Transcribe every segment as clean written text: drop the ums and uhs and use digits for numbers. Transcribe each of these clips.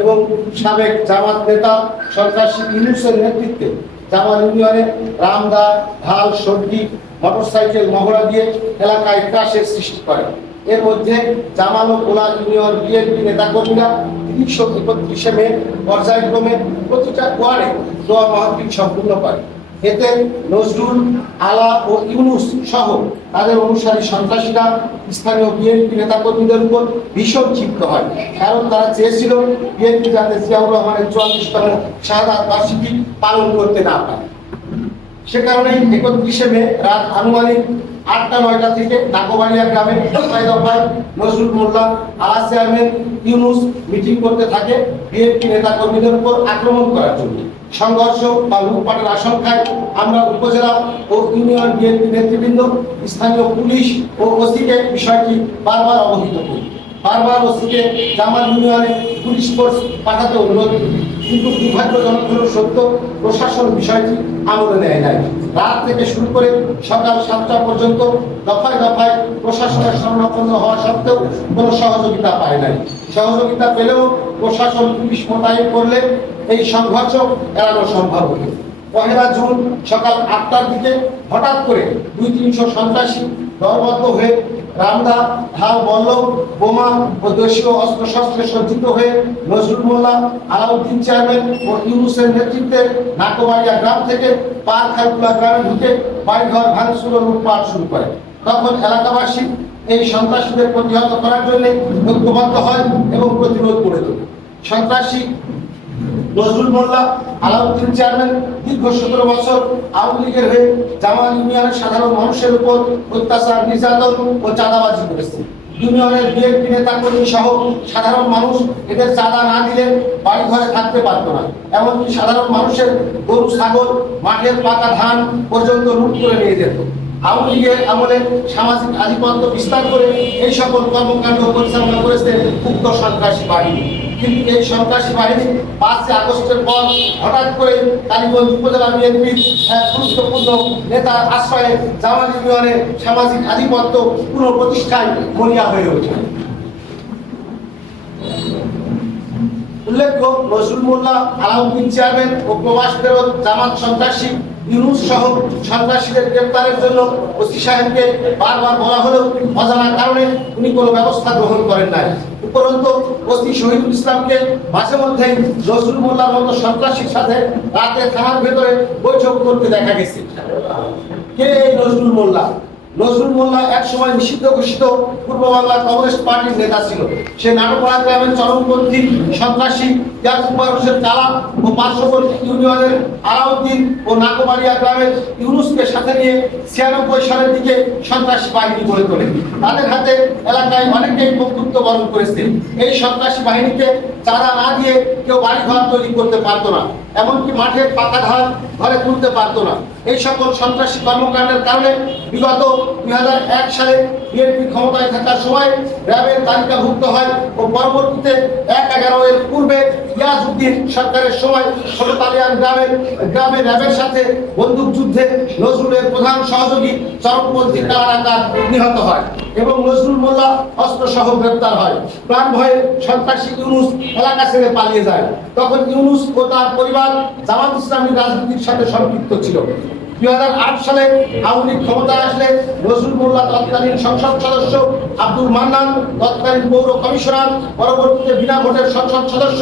এবং সাবেক জামাত নেতা সন্ত্রাসী ইউনুসের নেতৃত্বে জামাল ইউনিয়নে রামদা, ঢাল, সর্দি, মোটরসাইকেল মহড়া দিয়ে এলাকায় ত্রাসের সৃষ্টি করে। এর মধ্যে জামাল ও কোলা ইউনিয়ন বিএনপি নেতাকর্মীরা 31 মে পর্যায়ক্রমে প্রতিটা ওয়ার্ডে দোয়া মাহফিল সম্পূর্ণ করে। এতে নজরুল, আলা ও ইউনুস সহ তাদের অনুসারী সন্ত্রাসীরা স্থানীয় বিএনপি নেতাকর্মীদের উপর ভীষণ ক্ষিপ্ত হয়, কারণ তারা চেয়েছিল বিএনপি যাতে জিয়াউর রহমানের 44তম শাহাদাত বার্ষিকী পালন করতে না পারে। সে কারণেই 31 মে রাত আনুমানিক 8টা-9টা থেকে নাকোবাড়িয়া গ্রামে দফায় দফায় নজরুল মোল্লা, আলা চেয়ারম্যান ইউনুস মিটিং করতে থাকে বিএনপি নেতাকর্মীদের উপর আক্রমণ করার জন্য। সংঘর্ষ বা লুটপাটের আশঙ্কায় আমরা উপজেলা ও ইউনিয়ন বিএনপি নেতৃবৃন্দ, স্থানীয় পুলিশ ও ওসিকে বিষয়টি বারবার অবহিত করি। বারবার ওসিকে জামাল ইউনিয়নে পুলিশ ফোর্স পাঠাতে অনুরোধ করি, কিন্তু দুর্ভাগ্যজনক হল সত্য, প্রশাসন বিষয়টি আমলে নেয় নাই। রাত থেকে শুরু করে সকাল 7টা পর্যন্ত দফায় দফায় প্রশাসনের শরণাপন্ন হওয়া সত্ত্বেও কোনো সহযোগিতা পায় নাই। সহযোগিতা পেলেও প্রশাসন পুলিশ মোতায়েন করলে এই সংঘর্ষ এড়ানো সম্ভব হতো। 1 জুন সকাল 8টার দিকে হঠাৎ করে 200-300 সন্ত্রাসী দলবদ্ধ হয়ে রামদা, ঢাল, বল্লভ, বোমা ও দেশীয় অস্ত্রশস্ত্রে সজ্জিত হয়ে নজরুল মোল্লা, আলাউদ্দিন চেয়ারম্যান ও ইউনুসের নেতৃত্বে নাকোবাড়িয়া গ্রাম থেকে পার খাইকুলা গ্রামে ঢুকে বাড়িঘর ভাঙচুর ও লুটপাট শুরু করে। তখন এলাকাবাসী এই সন্ত্রাসীদের প্রতিহত করার জন্য ঐক্যবদ্ধ হয় এবং প্রতিরোধ করে তোলে। সন্ত্রাসী নজরুল মোল্লা, আলাউদ্দিন চেয়ারম্যান দীর্ঘ 17 বছর আওয়ামী লীগের হয়ে জামাল ইউনিয়নের সাধারণ মানুষের উপর অত্যাচার, নির্যাতন ও চাঁদাবাজি করেছে। ইউনিয়নের বিএনপি নেতাকর্মী সহ সাধারণ মানুষ এদের চাঁদা না দিলে বাড়ি ঘরে থাকতে পারতো না। এমনকি সাধারণ মানুষের গরু, ছাগল, মাঠের পাকা ধান পর্যন্ত লুট করে নিয়ে যেত। আওয়ামী লীগের আমলে সামাজিক আধিপত্য বিস্তার করে এই সকল কর্মকাণ্ড পরিচালনা করেছে উক্ত সন্ত্রাসী বাহিনী। কিন্তু এই সন্ত্রাসী বাহিনী 5 আগস্টের পর হঠাৎ করে কালীগঞ্জ উপজেলা বিএনপির এক গুরুত্বপূর্ণ নেতার আশ্রয়ে জামাল ইউনিয়নের সামাজিক আধিপত্য পুনঃপ্রতিষ্ঠায় মরিয়া হয়ে ওঠে। উল্লেখ্য, নজরুল মোল্লা, আলাউদ্দিন চেয়ারম্যান ও প্রবাস ফেরত জামাত সন্ত্রাসী ইউনুস সহ সন্ত্রাসীদের গ্রেপ্তারের জন্য ওসি সাহেবকে বারবার বলা হলেও অজানা কারণে উনি কোনো ব্যবস্থা গ্রহণ করেন নাই। উপরন্তু ওসি শহীদুল ইসলামকে মাঝে মধ্যেই নজরুল মোল্লার মতো সন্ত্রাসীর সাথে রাতে থানার ভেতরে বৈঠক করতে দেখা গেছে। কে এই নজরুল মোল্লা? নজরুল মোল্লা একসময় নিষিদ্ধ ঘোষিত পূর্ব বাংলা কংগ্রেস পার্টির নেতা ছিল। সে নাটোপাড়া গ্রামের চরমপন্থী সন্ত্রাসী ইয়াকুব হোসেন কালা ও পার্শ্ববর্তী ইউনিয়নের আলাউদ্দিন ও নাকোবাড়িয়া গ্রামের ইউনুসকে সাথে নিয়ে 96 সালের দিকে সন্ত্রাসী বাহিনী গড়ে তোলে। তাদের হাতে এলাকায় অনেকেই বন্ধুত্ব বরণ করেছে। এই সন্ত্রাসী বাহিনীকে চাঁদা না দিয়ে কেউ বাড়ি ঘর তৈরি করতে পারতো না, এমনকি মাঠের পাকা ধান ঘরে তুলতে পারতো না। এই সকল সন্ত্রাসী কর্মকাণ্ডের কারণে বিগত 2001 সালে বিএনপি ক্ষমতায় থাকার সময় র্যাবের তালিকাভুক্ত হয় ও পরবর্তীতে 1/11 এর পূর্বে ইয়াজউদ্দিন সরকারের সময় ছোটতালিয়ান গ্রামে র্যাবের সাথে বন্দুক যুদ্ধে নজরুলের প্রধান সহযোগী চরমপন্থী কালারাকার নিহত হয় এবং নজরুল মোল্লা অস্ত্রসহ গ্রেপ্তার হয়। প্রাণ ভয়ে সন্ত্রাসী ইউনুস এলাকা ছেড়ে পালিয়ে যায়। তখন ইউনুস ও তার পরিবার জামাত ইসলামী রাজনীতির সাথে সম্পৃক্ত ছিল। 2008 সালে আওয়ামী লীগ ক্ষমতায় আসলে নজরুল মোল্লা তৎকালীন সংসদ সদস্য, আব্দুল মান্নান তৎকালীন পৌর কমিশনার, পরবর্তীতে বিনা ভোটের সংসদ সদস্য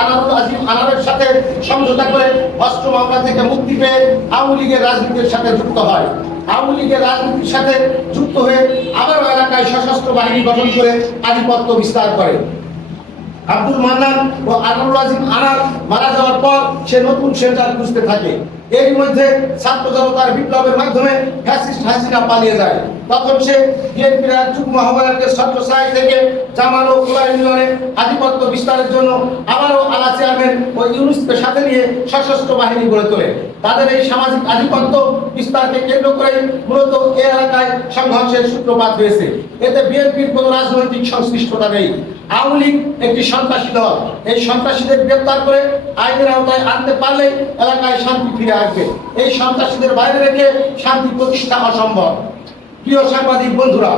আনারুল আজিম আনারের সাথে সমঝোতা করে অস্ত্র মামলা থেকে মুক্তি পেয়ে আওয়ামী লীগের রাজনীতির সাথে যুক্ত হয়। আওয়ামী লীগের রাজনীতির সাথে যুক্ত হয়ে আবারও এলাকায় সশস্ত্র বাহিনী গঠন করে আধিপত্য বিস্তার করে। আব্দুল মান্নান ও আনারুল আজিম আনার মারা যাওয়ার পর সে নতুন শেল্টার খুঁজতে থাকে। এর মধ্যে ছাত্র জনতার বিপ্লবের মাধ্যমে ফ্যাসিস্ট হাসিনা পালিয়ে যায়। তখন সে বিএনপির যুগ্ম আহ্বায়কের ছত্রছায়া থেকে জামাল ও কোলা ইউনিয়নে আধিপত্য বিস্তারের জন্য আবারও আলা চেয়ারম্যান ও ইউনুসকে সাথে নিয়ে সশস্ত্র বাহিনী গড়ে তোলে। তাদের এই সামাজিক আধিপত্য বিস্তারকে কেন্দ্র করে মূলত এই এলাকায় সংঘর্ষের সূত্রপাত হয়েছে। এতে বিএনপির কোনো রাজনৈতিক সংশ্লিষ্টতা নেই। আওয়ামী লীগ একটি সন্ত্রাসী দল। এই সন্ত্রাসীদের গ্রেপ্তার করে আইনের আওতায় আনতে পারলে এলাকায় শান্তি ফিরে আসবে। এই সন্ত্রাসীদের বাইরে রেখে শান্তি প্রতিষ্ঠা অসম্ভব। প্রিয় সাংবাদিক বন্ধুরা,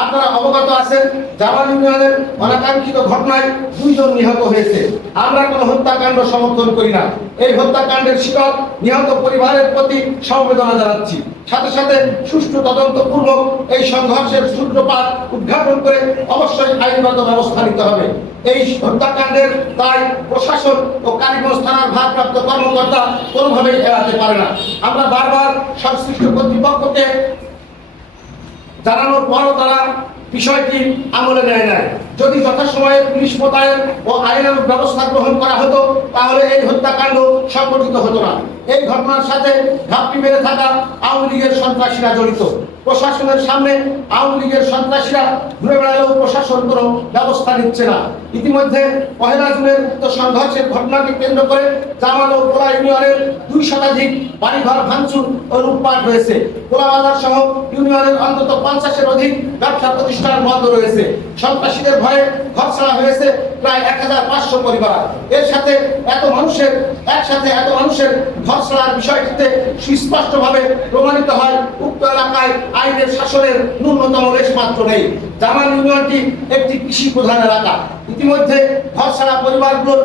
আপনারা অবগত আছেন জামাল ইউনিয়নের অনাকাঙ্ক্ষিত ঘটনায় 2 জন নিহত হয়েছে। আমরা কোনো হত্যাকাণ্ড সমর্থন করি না। এই হত্যাকাণ্ডের শিকার নিহত পরিবারের প্রতি সমবেদনা জানাচ্ছি। সাথে সাথে সুষ্ঠু তদন্তপূর্বক এই সংঘর্ষের সূত্রপাত উদ্ঘাটন করে অবশ্যই আইনগত ব্যবস্থা নিতে হবে। এই হত্যাকাণ্ডের দায় প্রশাসন ও কালীগঞ্জ থানার ভারপ্রাপ্ত কর্মকর্তা কোনোভাবেই এড়াতে পারে না। আমরা বারবার সংশ্লিষ্ট কর্তৃপক্ষকে জানানোর পরও তারা বিষয়টি আমলে নেয় না। যদি যথাসময়ে পুলিশ মোতায়েন ও আইনানুগ ব্যবস্থা গ্রহণ করা হতো তাহলে এই হত্যাকাণ্ড সংঘটিত হতো না। এই ঘটনার সাথে ঘাপটি মেরে থাকা আওয়ামী লীগের সন্ত্রাসীরা জড়িত। প্রশাসনের সামনে আওয়ামী লীগের সন্ত্রাসীরা ঘুরে বেড়ালেও প্রশাসন কোনো ব্যবস্থা নিচ্ছে না। ইতিমধ্যে 1 জুনের উক্ত সংঘর্ষের ঘটনাকে কেন্দ্র করে জামাল ও কোলা ইউনিয়নের 2 শতাধিক বাড়িঘর ভাঙচুর ও লুটপাট হয়েছে। কোলা বাজার সহ ইউনিয়নের অন্তত 50-এর অধিক ব্যবসা প্রতিষ্ঠান বন্ধ রয়েছে। সন্ত্রাসীদের ভয়ে ঘরছাড়া হয়েছে প্রায় 1500 পরিবার। এর সাথে এত মানুষের ঘরছাড়ার বিষয়টিতে সুস্পষ্টভাবে প্রমাণিত হয় উক্ত এলাকায় আইনের শাসনের ন্যূনতম লেশমাত্র নেই। জামাল ইউনিয়নটি একটি কৃষি প্রধান এলাকা। ইতিমধ্যে ঘরছাড়া পরিবারগুলোর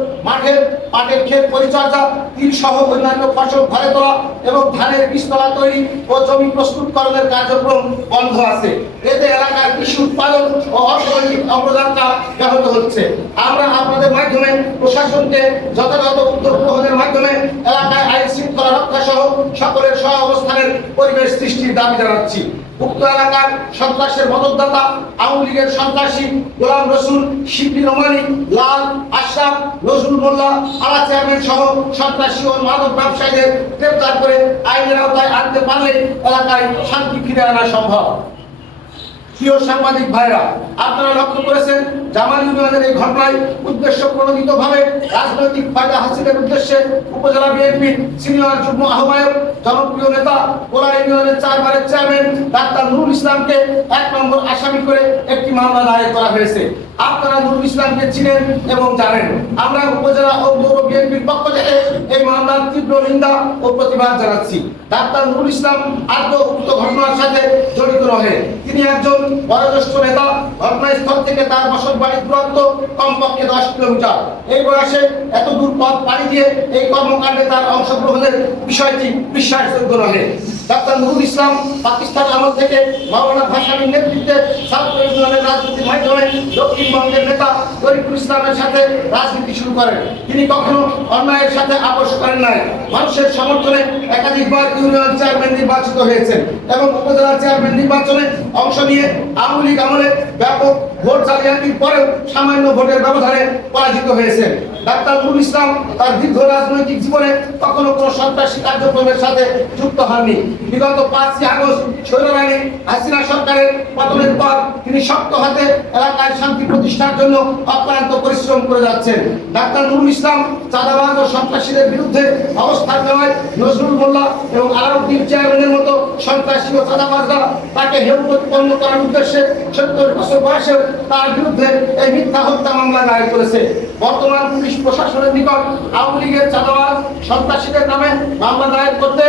পাটের ক্ষেত পরিচর্যা, তিল সহ অন্যান্য ফসল ঘরে তোলা এবং ধানের বীজতলা তৈরি ও জমি প্রস্তুতকরণের কার্যক্রম বন্ধ আছে। এতে এলাকার কৃষি উৎপাদন ও অর্থনৈতিক অগ্রযাত্রা ব্যাহত হচ্ছে। আমরা আপনাদের মাধ্যমে প্রশাসনকে যথাযথ উদ্যোগ গ্রহণের মাধ্যমে এলাকায় আইন শৃঙ্খলা রক্ষা সহ সকলের সহাবস্থানের পরিবেশ সৃষ্টির দাবি জানাচ্ছি। উক্ত এলাকার সন্ত্রাসের মদতদাতা আওয়ামী লীগের সন্ত্রাসী গোলাম রসুল, শিবলি নোমানি, লাল, আশরাফ, নজরুল মোল্লা, আলা চেয়ারম্যান সহ সন্ত্রাসী ও মাদক ব্যবসায়ীদের গ্রেপ্তার করে আইনের আওতায় আনতে পারলে এলাকায় শান্তি ফিরে আনা সম্ভব। প্রিয় সাংবাদিক ভাইরা, আপনারা লক্ষ্য করেছেন জামাল ইউনিয়নের এই ঘটনায় উদ্দেশ্য প্রণোদিতভাবে রাজনৈতিক ফায়দা হাসিলের উদ্দেশ্যে উপজেলা বিএনপির সিনিয়র যুগ্ম আহ্বায়ক, জনপ্রিয় নেতা, কোলা ইউনিয়নের 4 বারের চেয়ারম্যান ডাক্তার নুরুল ইসলামকে 1 নম্বর আসামি করে একটি মামলা দায়ের করা হয়েছে। আপনারা নুরুল ইসলামকে চিনেন এবং জানেন। আমরা উপজেলা ও পৌর বিএনপির পক্ষ থেকে এই মামলার তীব্র নিন্দা ও প্রতিবাদ জানাচ্ছি। ডাক্তার নুরুল ইসলাম আদৌ উক্ত ঘটনার সাথে জড়িত নহে। তিনি একজন বয়োজ্যেষ্ঠ নেতা। ঘটনাস্থল থেকে তার বসত বাড়ির দূরত্ব কমপক্ষে 10 কিলোমিটার। এই বয়সে এত দূর পথ পাড়ি দিয়ে এই কর্মকাণ্ডে তার অংশগ্রহণের বিষয়টি বিশ্বাসযোগ্য নহে। ডাক্তার নুরুল ইসলাম পাকিস্তান আমল থেকে মাওলানা ভাসানীর নেতৃত্বে ছাত্র ইউনিয়নের রাজনীতির মাধ্যমে দক্ষিণবঙ্গের নেতা তরিকুল ইসলামের সাথে রাজনীতি শুরু করেন। তিনি কখনো অন্যায়ের সাথে আপোষ করেন নাই। মানুষের সমর্থনে একাধিকবার ইউনিয়ন চেয়ারম্যান নির্বাচিত হয়েছেন এবং উপজেলা চেয়ারম্যান নির্বাচনে অংশ নিয়ে আওয়ামী লীগ আমলে ব্যাপক ভোট জালিয়াতির পরেও সামান্য ভোটের ব্যবধানে পরাজিত হয়েছেন। ডাক্তার নুরুল ইসলাম তার দীর্ঘ রাজনৈতিক জীবনে কখনো কোনো সন্ত্রাসী কার্যক্রমের সাথে যুক্ত হননি। বিগত 5 আগস্ট স্বৈরাচারী হাসিনা সরকারের পতনের পর তিনি শক্ত হাতে এলাকায় শান্তি প্রতিষ্ঠার জন্য অক্লান্ত পরিশ্রম করে যাচ্ছেন। ডাক্তার নুরুল ইসলাম চাঁদাবাজ ও সন্ত্রাসীদের বিরুদ্ধে অবস্থান নেওয়ায় নজরুল মোল্লা এবং আলাউদ্দিন চেয়ারম্যানের মতো সন্ত্রাসী ও চাঁদাবাজরা তাকে হেয় প্রতিপন্ন করার উদ্দেশ্যে 70 বছর বয়সে তার বিরুদ্ধে এই মিথ্যা হত্যা মামলা দায়ের করেছে। বর্তমান পুলিশ প্রশাসনের নিকট আওয়ামী লীগের চাঁদাবাজ সন্ত্রাসীদের নামে মামলা দায়ের করতে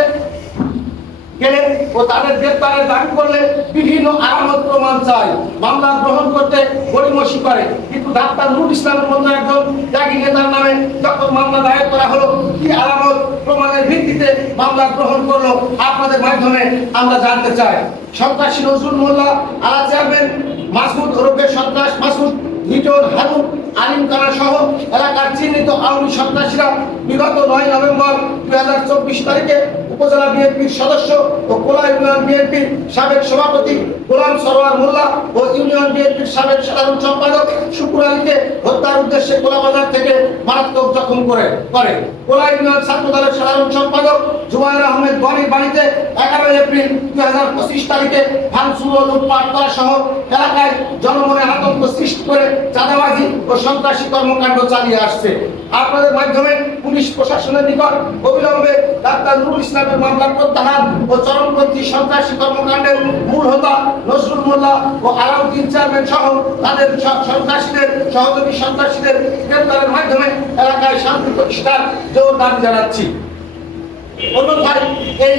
গেলে ও তাদের গ্রেপ্তারের দাবি করলে বিভিন্ন আলামত প্রমাণ চায়, মামলা গ্রহণ করতে গড়িমসি করে। কিন্তু ডাক্তার নুরুল ইসলামের মতো একজন ত্যাগী নেতার নামে যখন মামলা দায়ের করা হলো, কি আলামত প্রমাণের ভিত্তিতে মামলা গ্রহণ করলো আপনাদের মাধ্যমে আমরা জানতে চাই। সন্ত্রাসী নজরুল মোল্লা, আলা চেয়ারম্যান মাসুদ ওরফে সন্ত্রাস মাসুদ, লিটন, হারুন, আলিম কানা সহ এলাকার চিহ্নিত আওয়ামী সন্ত্রাসীরা বিগত 9 নভেম্বর 2024 তারিখে উপজেলা বিএনপির সদস্য ও কোলা ইউনিয়ন বিএনপির সাবেক সভাপতি গোলাম সরোয়ার মোল্লা ও ইউনিয়ন বিএনপির সাবেক সাধারণ সম্পাদক শুকুর আলীকে হত্যার উদ্দেশ্যে কোলা বাজার থেকে মারাত্মক জখম করে কোলা ইউনিয়ন ছাত্র দলের সাধারণ সম্পাদক জুবায়ের আহমেদ গনির বাড়িতে 11 এপ্রিল 2025 তারিখে ভাঙচুর ও লুটপাট করা সহ এলাকায় জনমনে আতঙ্ক সৃষ্টি করে চাঁদাবাজি ও সন্ত্রাসী কর্মকাণ্ড চালিয়ে আসছে। আপনাদের মাধ্যমে পুলিশ প্রশাসনের নিকট অবিলম্বে ডাক্তার নুরুল ইসলামের মামলা প্রত্যাহার ও চরমপন্থী সন্ত্রাসী কর্মকাণ্ডের মূল হোতা নজরুল মোল্লা ও আলাউদ্দিন চেয়ারম্যান সহ তাদের সন্ত্রাসীদের সহযোগী সন্ত্রাসীদের গ্রেপ্তারের মাধ্যমে এলাকায় শান্তি প্রতিষ্ঠার জোর দাবি জানাচ্ছি। অন্যথায় এই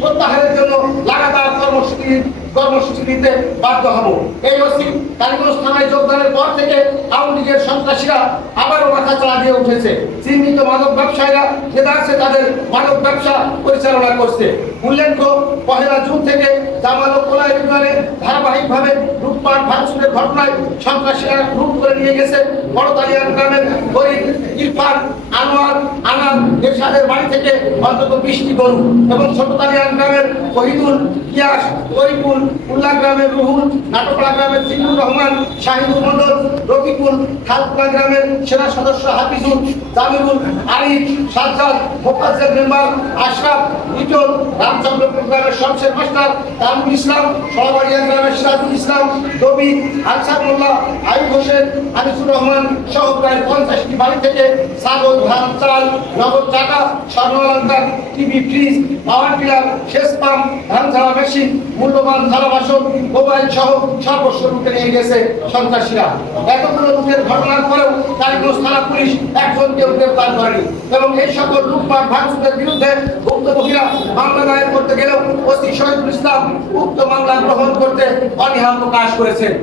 প্রত্যাহারের জন্য লাগাতার কর্মসূচি কর্মসূচি নিতে বাধ্য হব। এই ওসি কালীগঞ্জ থানায় যোগদানের পর থেকে আওয়ামী লীগের সন্ত্রাসীরা আবারও মাথা চাড়া দিয়ে উঠেছে। চিহ্নিত মাদক ব্যবসায়ীরা দেদারসে তাদের মাদক ব্যবসা পরিচালনা করছে। উল্লেখ্য, 1 জুন থেকে জামাল ও কোলা ইউনিয়নে ধারাবাহিকভাবে লুটপাট ভাঙচুরের ঘটনায় সন্ত্রাসীরা লুট করে নিয়ে গেছে বড়তালিয়ান গ্রামের গরিব ইরফান, আনোয়ার, আনাদ এরশাদের বাড়ি থেকে অন্তত 20টি গরু এবং ছোটতালিয়ান গ্রামের শহীদুল, ইয়াস, তরিকুল, উল্লাহ গ্রামের রুহুল, নাটকলা গ্রামের জিল্লুর রহমান, শাহিদুল মন্ডল, রফিকুল, খালপুরা গ্রামের সেনা সদস্য হাফিজুল, জামিরুল, আরিফ, সাজ্জাদ, মোফাজ্জল মেম্বার, আশরাফ, লিটন, রামচন্দ্রপুর গ্রামের শমশের মাস্টার, তামুল ইসলাম, সহবাড়িয়া গ্রামের সিরাজুল ইসলাম, রবি, আনসার মোল্লা, আইব হোসেন, আনিসুর রহমান সহ প্রায় 50টি বাড়ি থেকে ছাগল, ধান, চাল, নগদ টাকা, স্বর্ণ অলংকার, টিভি, ফ্রিজ, পাওয়ার টিলার, সেচ পাম্প, ধান ঝাড়া মেশিন, মূল্যবান থালা বাসন, মোবাইল সহ সর্বস্ব লুটে নিয়ে গেছে সন্ত্রাসীরা। এতগুলো লুটের ঘটনার পরেও কালীগঞ্জ থানা পুলিশ একজনকেও গ্রেফতার করেনি এবং এই সকল লুটপাট ভাঙচুরের বিরুদ্ধে ভুক্তভোগীরা মামলা দায়ের করতে গেলেও ওসি শহীদুল ইসলাম উক্ত মামলা গ্রহণ করতে অনীহা প্রকাশ করেছেন।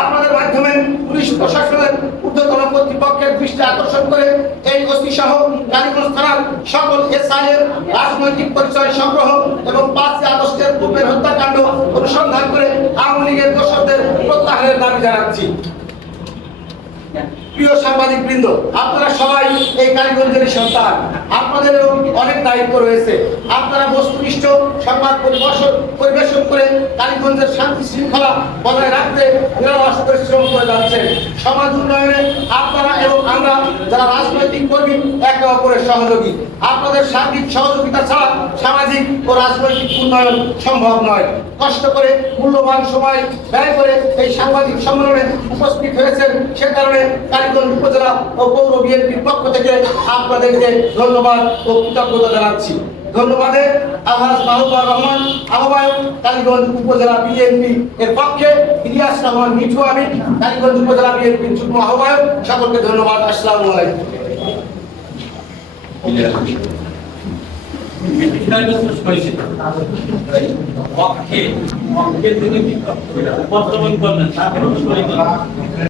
আপনাদের মাধ্যমে পুলিশ প্রশাসনের ঊর্ধ্বতন কর্তৃপক্ষের দৃষ্টি আকর্ষণ করে এই ওসি সহ কালীগঞ্জ থানার সকল এসআই এর রাজনৈতিক পরিচয় সংগ্রহ এবং 5 আগস্টের পূর্বের হত্যাকাণ্ড অনুসন্ধান করে আওয়ামী লীগের দোষরদের প্রত্যাহারের দাবি জানাচ্ছি। প্রিয় সাংবাদিক বৃন্দ, আপনারা সবাই এই কালীগঞ্জের সন্তান, আপনাদেরও অনেক দায়িত্ব রয়েছে। আপনারা বস্তুনিষ্ঠ সংবাদ পরিবেশন করে কালীগঞ্জের শান্তি শৃঙ্খলা বজায় রাখতে নিরলস পরিশ্রম করে যাচ্ছেন। সমাজ উন্নয়নে আপনারা এবং আমরা যারা রাজনৈতিক কর্মী একে অপরের সহযোগী। আপনাদের সার্বিক সহযোগিতা ছাড়া সামাজিক ও রাজনৈতিক উন্নয়ন সম্ভব নয়। কষ্ট করে মূল্যবান সময় ব্যয় করে এই সাংবাদিক সম্মেলনে উপস্থিত হয়েছেন, সে কারণে কালীগঞ্জ উপজেলা ও পৌর বিএনপির পক্ষ থেকে আপনাদেরকে ধন্যবাদ ও কৃতজ্ঞতা জানাচ্ছি। ধন্যবাদে আলহাজ মাহবুবুর রহমান, আহ্বায়ক কালীগঞ্জ উপজেলা বিএনপি এর পক্ষে, ইলিয়াস রহমান মিঠু, আমি কালীগঞ্জ উপজেলা বিএনপির যুগ্ম আহ্বায়ক, সকলকে ধন্যবাদ। আসসালামু আলাইকুম। পক্ষে তিনি উপস্থাপন করলেন।